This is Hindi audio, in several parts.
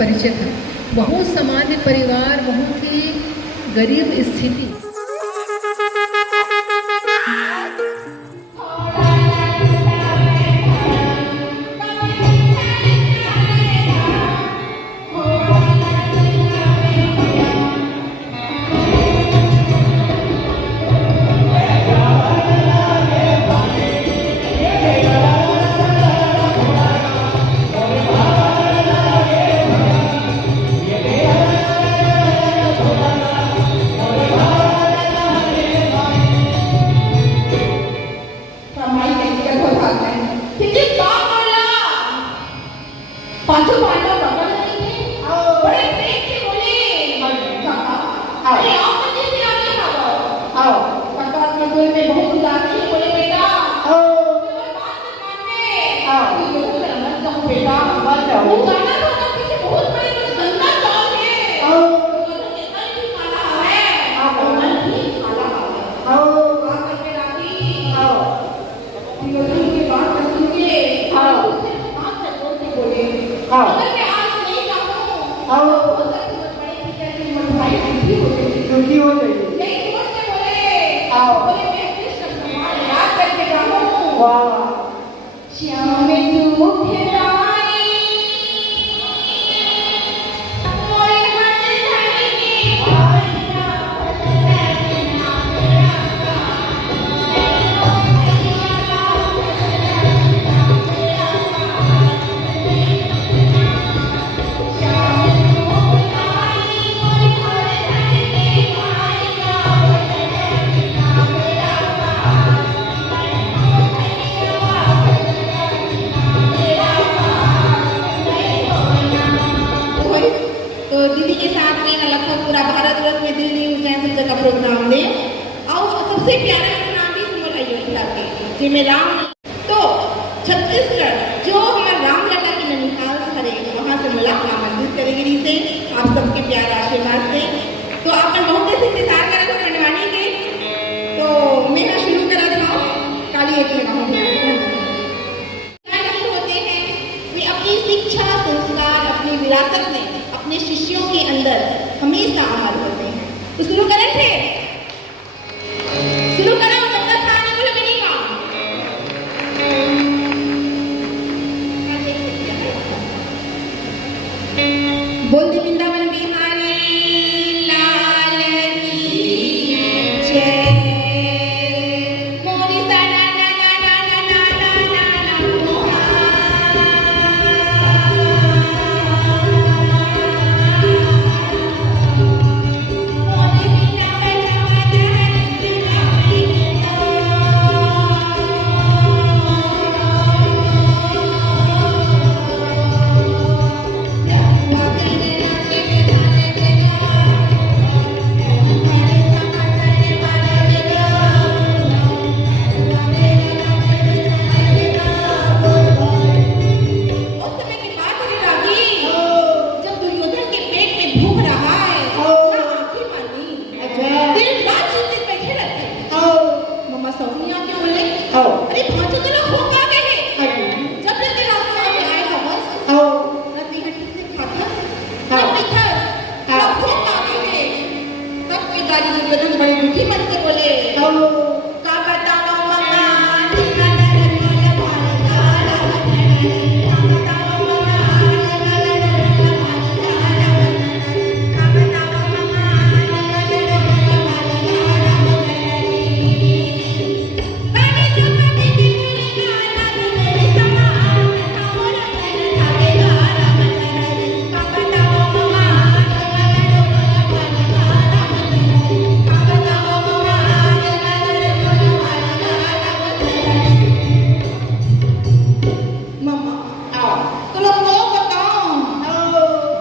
परिचय था। बहुत सामान्य परिवार, बहुत ही गरीब स्थिति। तो छत्तीसगढ़ जो हमारे रामलला की नैनीताल से हरेगी, वहाँ से मुलाकात मंदिर करेगी से आप सबके प्यार आशीर्वाद से। तो आपने बहुत ऐसे इंतजार करा था खंडवानी के, तो मैं शुरू करा था काली एक होते हैं वे अपनी शिक्षा संस्कार अपनी विरासत में अपने शिष्यों के अंदर हमेशा अमर होते हैं। तो शुरू करें थे शुरू करा बोल दी वृंदावन बिहारी लाल की जय। मोरी सा ना ना ना ना ना ना ना ना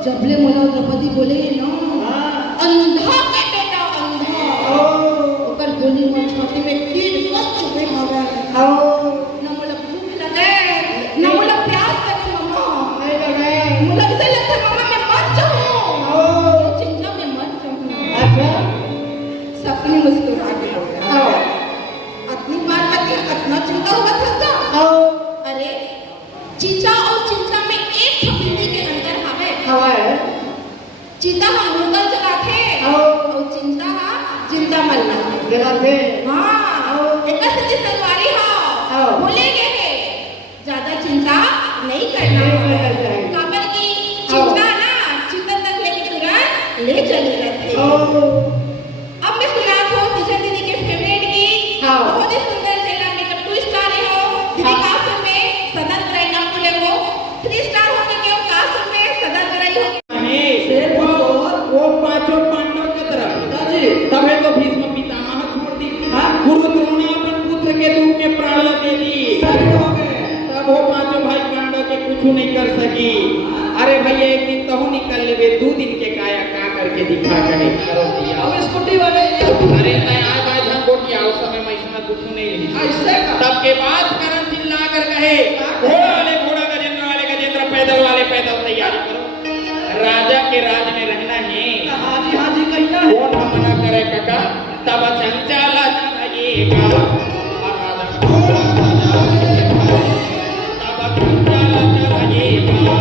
जबले मोला द्रौपदी बोले ना अंधा के बेटा अंधा ओकर गोली मोर छाती में तीर कस चुके हवे ना मोला भूख लगे ना मोला प्यास लगे मम्मा नहीं लगे मोला ऐसे लगता मम्मा मैं मर जाऊं चिंता में मर जाऊं। अच्छा सपने मुस्कुरा के अपनी बात करके इतना चिंता हुआ था। अरे चीचा और चिंचा में एक बिंदी के अंदर हवे चिता हम मुगल जगाथे और चिंता हा जिंदा मल्ला जगाथे हाँ एक सच्ची सलवारी हा भूले गए है ज्यादा चिंता नहीं करना काबर की चिंता ना चिंता तक लेके तुरंत ले चली जाती अब मैं सुना हो तुझे दीदी के फेवरेट की बहुत ही सुंदर चला मेकअप 2 स्टार है हो दीदी कासुम में सदा तुराई ना बोले हो 3 स्टार होके क्यों कासुम में सदा तुराई हो वो पांचों पांडव की तरफ तबे तो भीष्म पितामह छोड़ दी गुरु द्रोण अपन पुत्र के रूप में प्राण दे दी तब वो पांचों भाई पांडव के कुछ नहीं कर सकी अरे भैया एक दिन तो निकल ले 2 दिन के काया का करके दिखा कहे करो दिया अब स्कूटी वाले अरे मैं आए भाई धन कोटी आओ समय मैं इसमें कुछ नहीं ली ऐसे तब के बाद करण चिल्ला कर कहे घोड़ा वाले घोड़ा गजेंद्र पैदल वाले पैदल तैयारी करो राजा के राज में रहना है हाजी हाजी कहना है कौन मना करे काका तब चंचला जाएगा तब चंचला जाएगा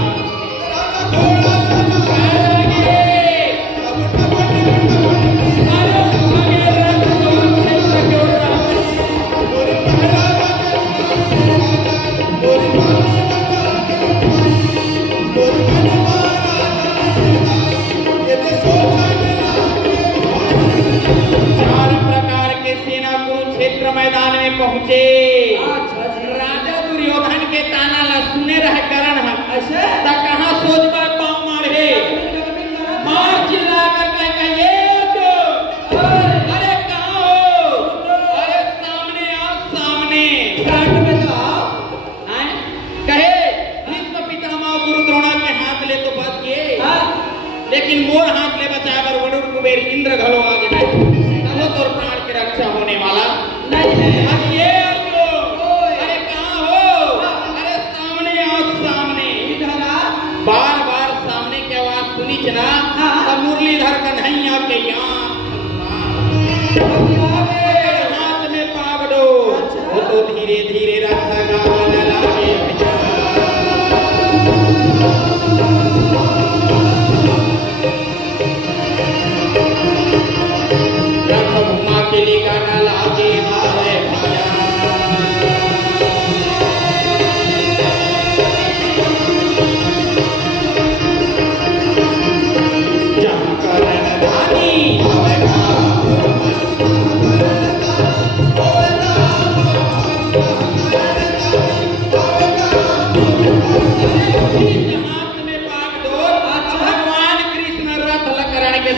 मैदान में पहुंचे राजा दुर्योधन के ताना ला सुने रहे करण ता कहां सोचबा पांव मारे मार चिल्ला कर कहे अरे कहां हो अरे सामने आओ सामने फ्रंट में तो आओ कहे भीष्म पितामह गुरु द्रोण के हाथ ले तो बच गए लेकिन मोर हाथ ले बचा कर वरुण कुबेर इंद्र घलो आ गए तब तो प्राण की रक्षा होने वाला नहीं है अब ये अरे कहां हो अरे सामने आओ सामने बार बार सामने की आवाज सुनी जना तब मुरलीधर कन्हैया के हाथ में पागड़ो वो तो धीरे धीरे रथ गावन लागे रथ घुमा के लिए गाना लागे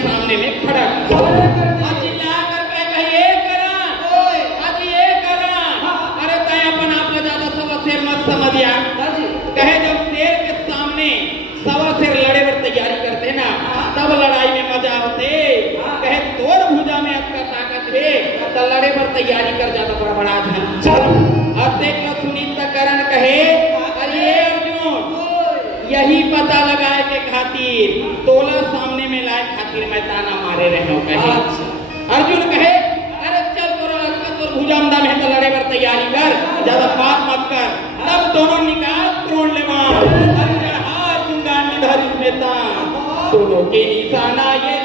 सामने में खड़ा चिल्ला कर कहे अरे तय अपन आप ज्यादा सवा शेर मत समझिया कहे जब शेर के सामने सवा शेर लड़े पर तैयारी करते ना तब लड़ाई में मजा होते कहे तोर भुजा में आपका ताकत है तो लड़े पर तैयारी कर जाता बड़ा अब देख लो सुनीता करण कहे अरे अर्जुन यही पता लगाए के खातिर तोला सामने में लाए खातिर मैं ताना मारे रहे हो कहे अर्जुन कहे अरे चल तोर भुजामदा में तो लड़े पर तैयारी कर ज्यादा बात मत कर तब दोनों निकाल त्रोण ले हाथ गांडी धर इसमें दोनों के निशाना ये